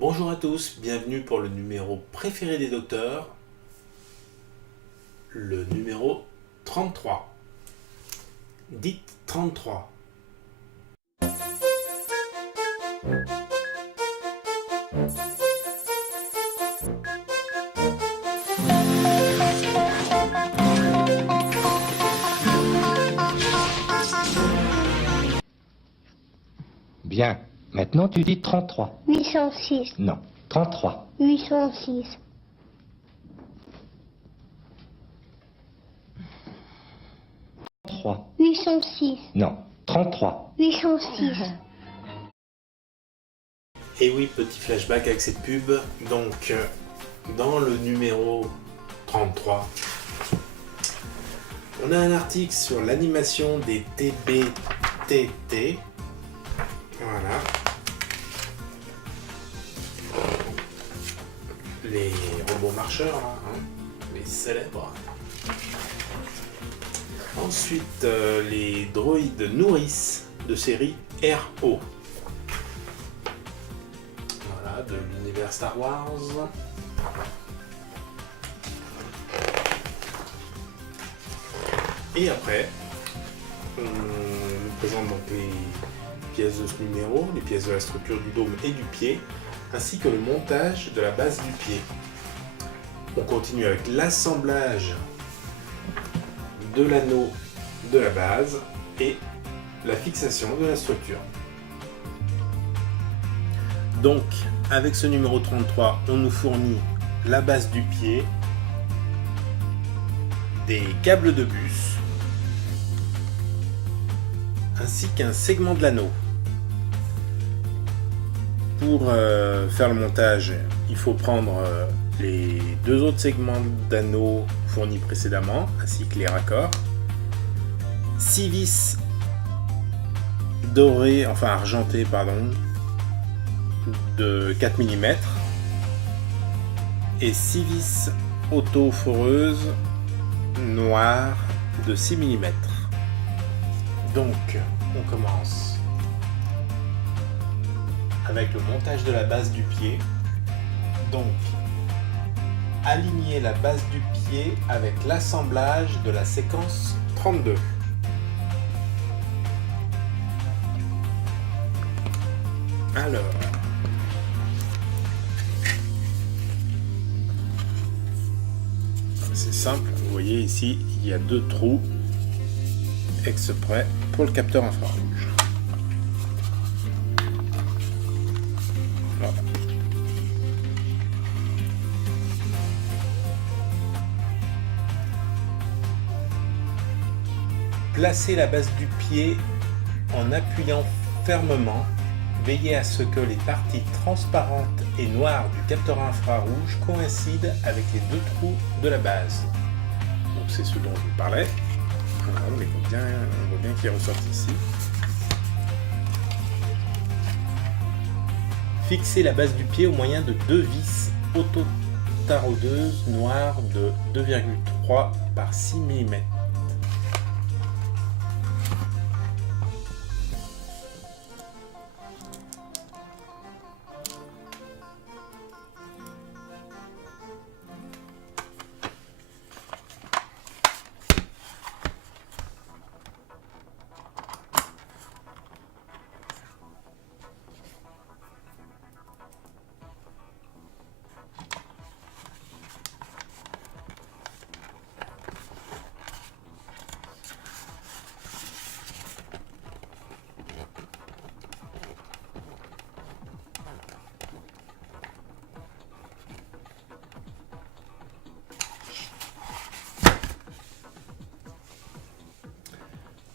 Bonjour à tous, bienvenue pour le numéro préféré des docteurs, le numéro 33. Dites 33. Bien. Maintenant, tu dis 33. 806, Non, 33. 806, 3. 806, Non, 33. 806. Et oui, petit flashback avec cette pub. Donc, dans le numéro 33, on a un article sur l'animation des TBTT. Voilà. Les robots marcheurs, là, hein, les célèbres. Ensuite, les droïdes nourrices de série RO. Voilà, de l'univers Star Wars. Et après, on nous présente donc les pièces de ce numéro, les pièces de la structure du dôme et du pied, ainsi que le montage de la base du pied. On continue avec l'assemblage de l'anneau de la base et la fixation de la structure. Donc, avec ce numéro 33, on nous fournit la base du pied, des câbles de bus, ainsi qu'un segment de l'anneau. Pour faire le montage, il faut prendre les deux autres segments d'anneau fournis précédemment, ainsi que les raccords. 6 vis dorées, enfin argentées, pardon, de 4 mm et 6 vis auto-foreuses noires de 6 mm. Donc, on commence avec le montage de la base du pied. Donc, aligner la base du pied avec l'assemblage de la séquence 32. Alors, c'est simple, vous voyez ici, il y a deux trous exprès pour le capteur infrarouge. Voilà. Placez la base du pied en appuyant fermement. Veillez à ce que les parties transparentes et noires du capteur infrarouge coïncident avec les deux trous de la base. Donc c'est ce dont je vous parlais. Voilà, on voit bien qu'il est ressorti ici. Fixez la base du pied au moyen de deux vis auto-taraudeuses noires de 2,3 par 6 mm.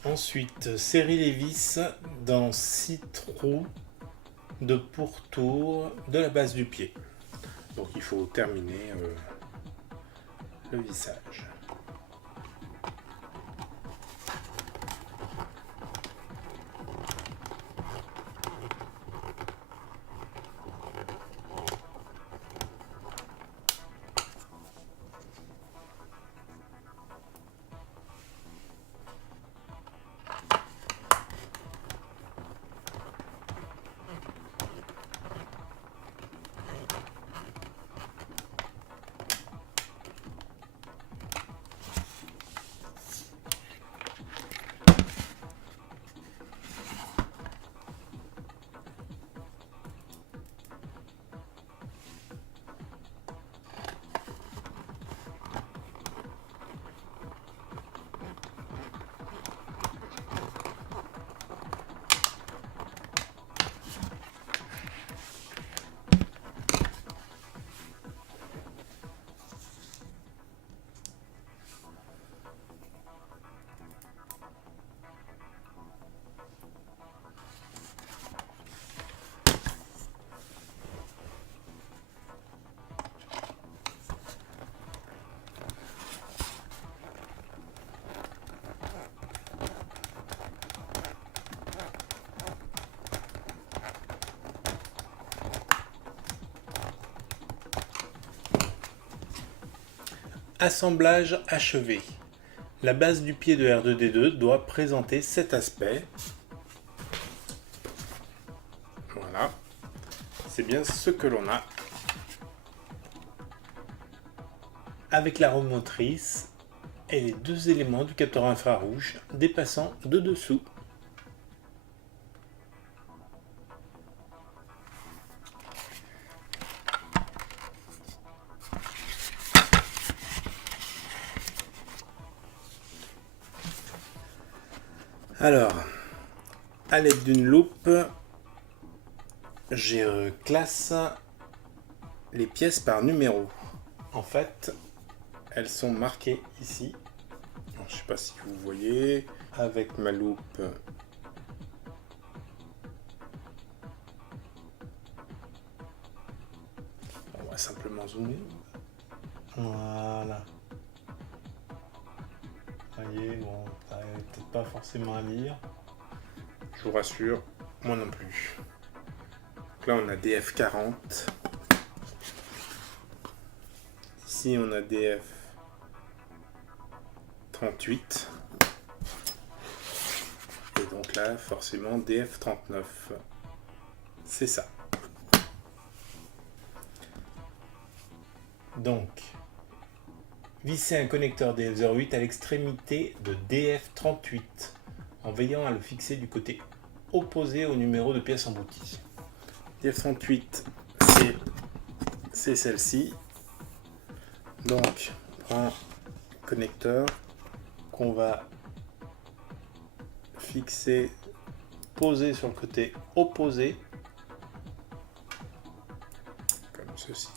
Ensuite, serrez les vis dans 6 trous de pourtour de la base du pied. Donc il faut terminer le vissage. Assemblage achevé. La base du pied de R2D2 doit présenter cet aspect. Voilà. C'est bien ce que l'on a. Avec la roue motrice et les deux éléments du capteur infrarouge dépassant de dessous. Alors, à l'aide d'une loupe, je classe les pièces par numéro. En fait, elles sont marquées ici. Alors, je ne sais pas si vous voyez. Avec ma loupe, on va simplement zoomer. Voilà. Vous voyez, bon, ça n'arrive peut-être pas forcément à lire. Je vous rassure, moi non plus. Donc là, on a DF40. Ici, on a DF38. Et donc là, forcément, DF39. C'est ça. Donc, vissez un connecteur DF08 à l'extrémité de DF38 en veillant à le fixer du côté opposé au numéro de pièce emboutie. DF38, c'est celle-ci. Donc, on prend un connecteur qu'on va fixer, poser sur le côté opposé, comme ceci.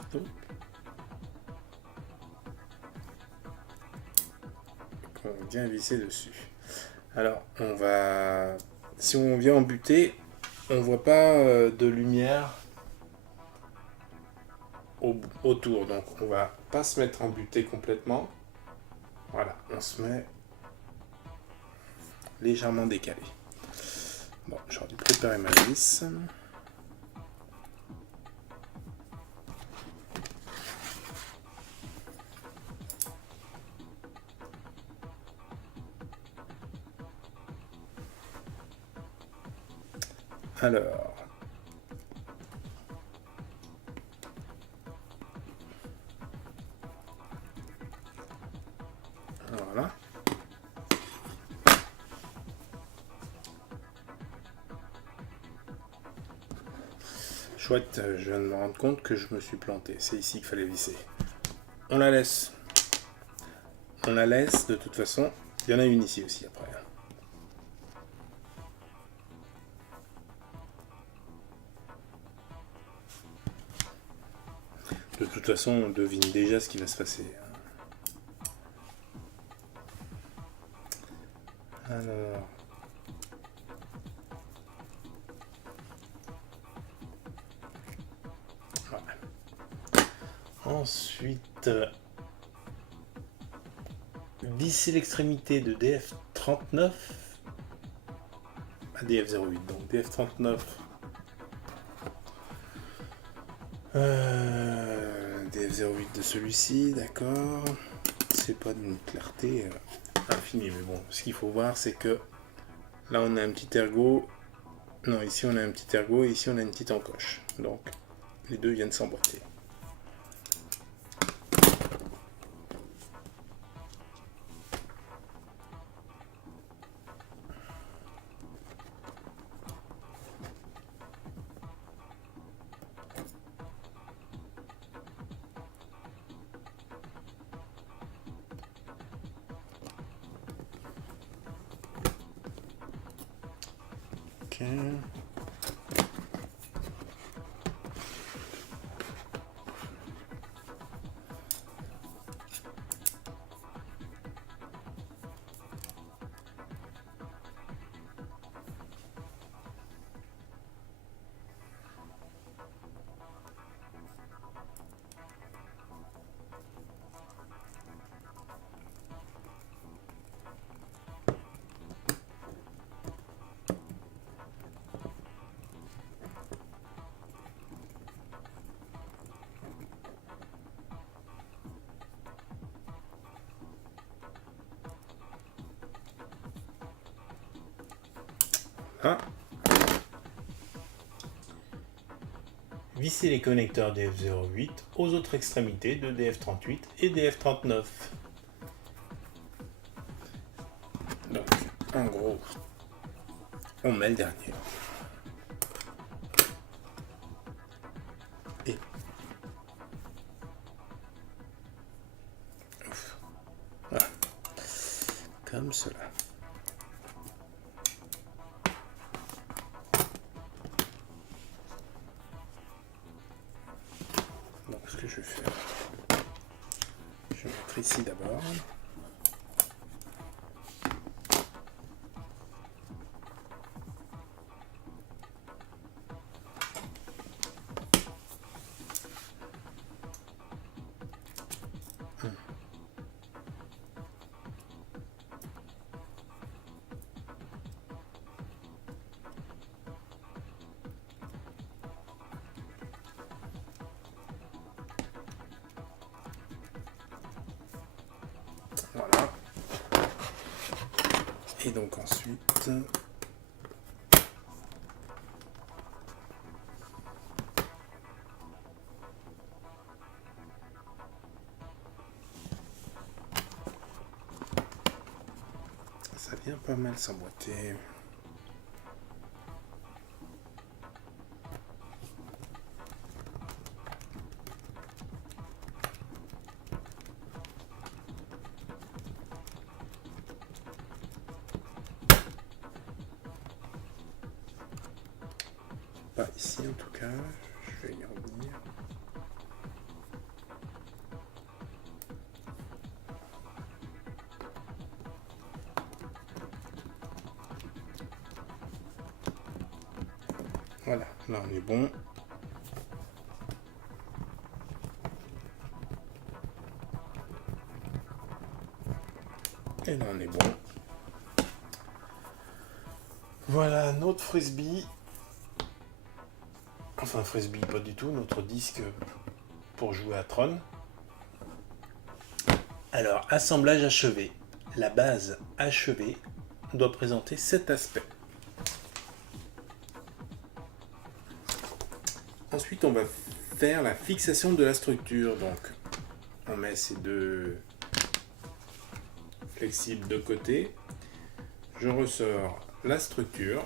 On vient visser dessus. Alors, si on vient embuter, on voit pas de lumière autour, donc on va pas se mettre embuté complètement. Voilà, on se met légèrement décalé. Bon, j'aurais dû préparer ma vis. Alors, voilà. Chouette, je viens de me rendre compte que je me suis planté. C'est ici qu'il fallait visser. On la laisse. On la laisse, de toute façon. Il y en a une ici aussi après. De toute façon, on devine déjà ce qui va se passer. Alors... Voilà. Ensuite, visser l'extrémité de DF39 à DF08. Donc DF39... DF08 de celui-ci, d'accord. C'est pas d'une clarté infinie, mais bon, ce qu'il faut voir, c'est que là on a un petit ergot. Non, ici on a un petit ergot et ici on a une petite encoche. Donc les deux viennent s'emboîter. Ok. Voilà. Vissez les connecteurs DF08 aux autres extrémités de DF38 et DF39. Donc, en gros, on met le dernier. Et ouf. Voilà. Comme cela. Donc, ce que je vais faire, je vais mettre ici d'abord. Voilà. Et donc ensuite, ça vient pas mal s'emboîter. Pas ici en tout cas, je vais y revenir. Voilà, là on est bon. Et là on est bon. Voilà notre frisbee. Enfin frisbee pas du tout, notre disque pour jouer à Tron. Alors, assemblage achevé. La base achevée doit présenter cet aspect. Ensuite, on va faire la fixation de la structure. Donc, on met ces deux flexibles de côté. Je ressors la structure.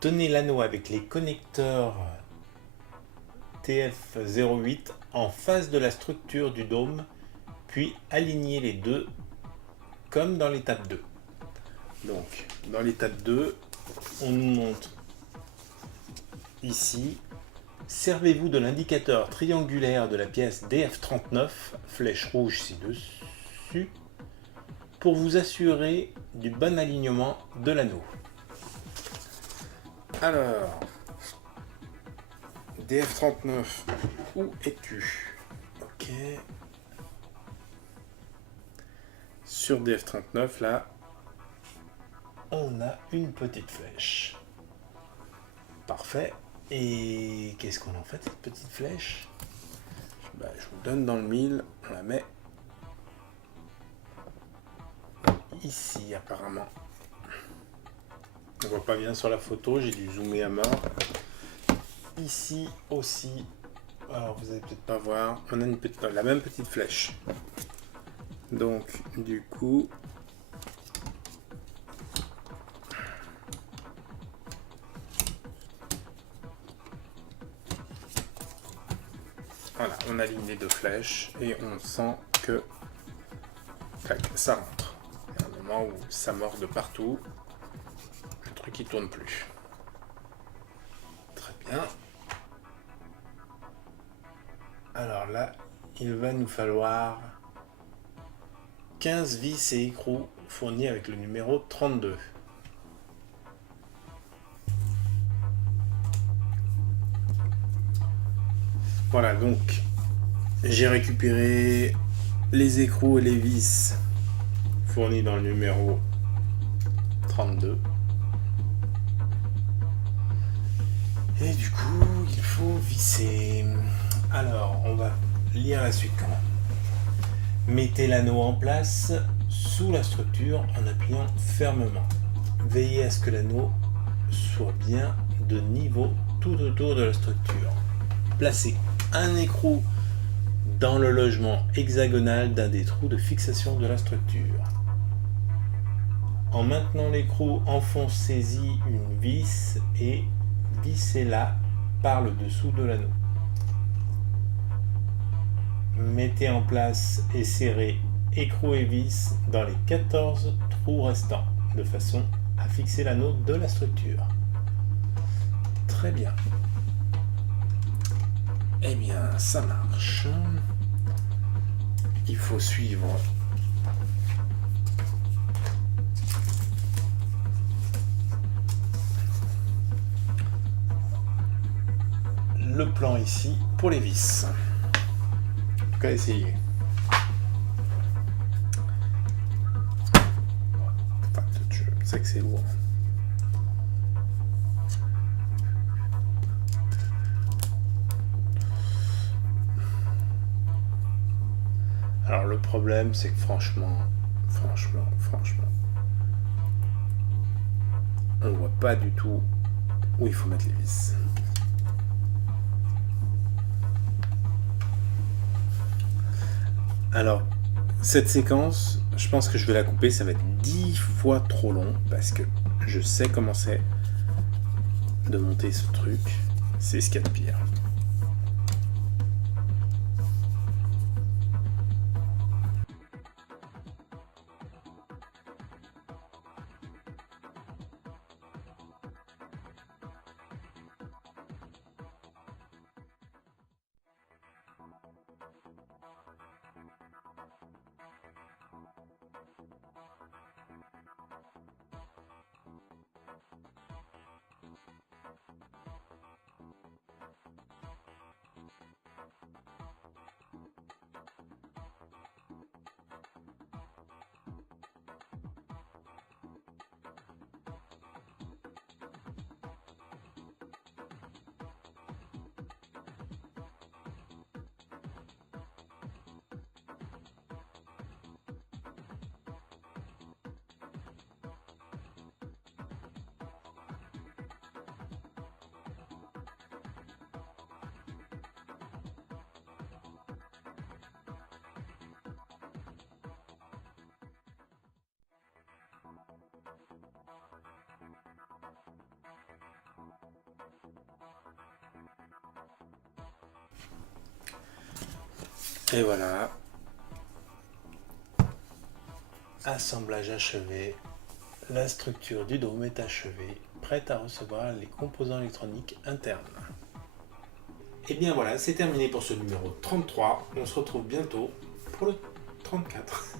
Tenez l'anneau avec les connecteurs TF08 en face de la structure du dôme, puis alignez les deux comme dans l'étape 2. Donc, dans l'étape 2, on nous montre ici, servez-vous de l'indicateur triangulaire de la pièce DF39, flèche rouge ci-dessus, pour vous assurer du bon alignement de l'anneau. Alors, DF39, où es-tu? Ok. Sur DF39, là, on a une petite flèche. Parfait. Et qu'est-ce qu'on en fait, cette petite flèche? Je vous donne dans le mille, on la met ici apparemment. On voit pas bien sur la photo, j'ai dû zoomer à mort. Ici aussi, alors vous allez peut-être pas voir, on a la même petite flèche. Donc du coup, voilà, on aligne les deux flèches et on sent que tac, ça rentre. Il y a un moment où ça mord de partout. Qui tourne plus. Très bien. Alors là, il va nous falloir 15 vis et écrous fournis avec le numéro 32. Voilà, donc J'ai récupéré les écrous et les vis fournis dans le numéro 32. Et du coup, il faut visser. Alors, on va lire la suite quand même. Mettez l'anneau en place sous la structure en appuyant fermement. Veillez à ce que l'anneau soit bien de niveau tout autour de la structure. Placez un écrou dans le logement hexagonal d'un des trous de fixation de la structure. En maintenant l'écrou, enfoncez-y une vis et vissez-la par le dessous de l'anneau. Mettez en place et serrez écrou et vis dans les 14 trous restants, de façon à fixer l'anneau de la structure. Très bien. Eh bien, ça marche. Il faut suivre le plan ici pour les vis. En tout cas, essayez. Enfin, je sais que c'est lourd. Alors le problème, c'est que franchement, on voit pas du tout où il faut mettre les vis. Alors, cette séquence, je pense que je vais la couper, ça va être 10 fois trop long, parce que je sais comment c'est de monter ce truc, c'est ce qu'il y a de pire. Et voilà, assemblage achevé, la structure du dôme est achevée, prête à recevoir les composants électroniques internes. Et bien voilà, c'est terminé pour ce numéro 33, on se retrouve bientôt pour le 34.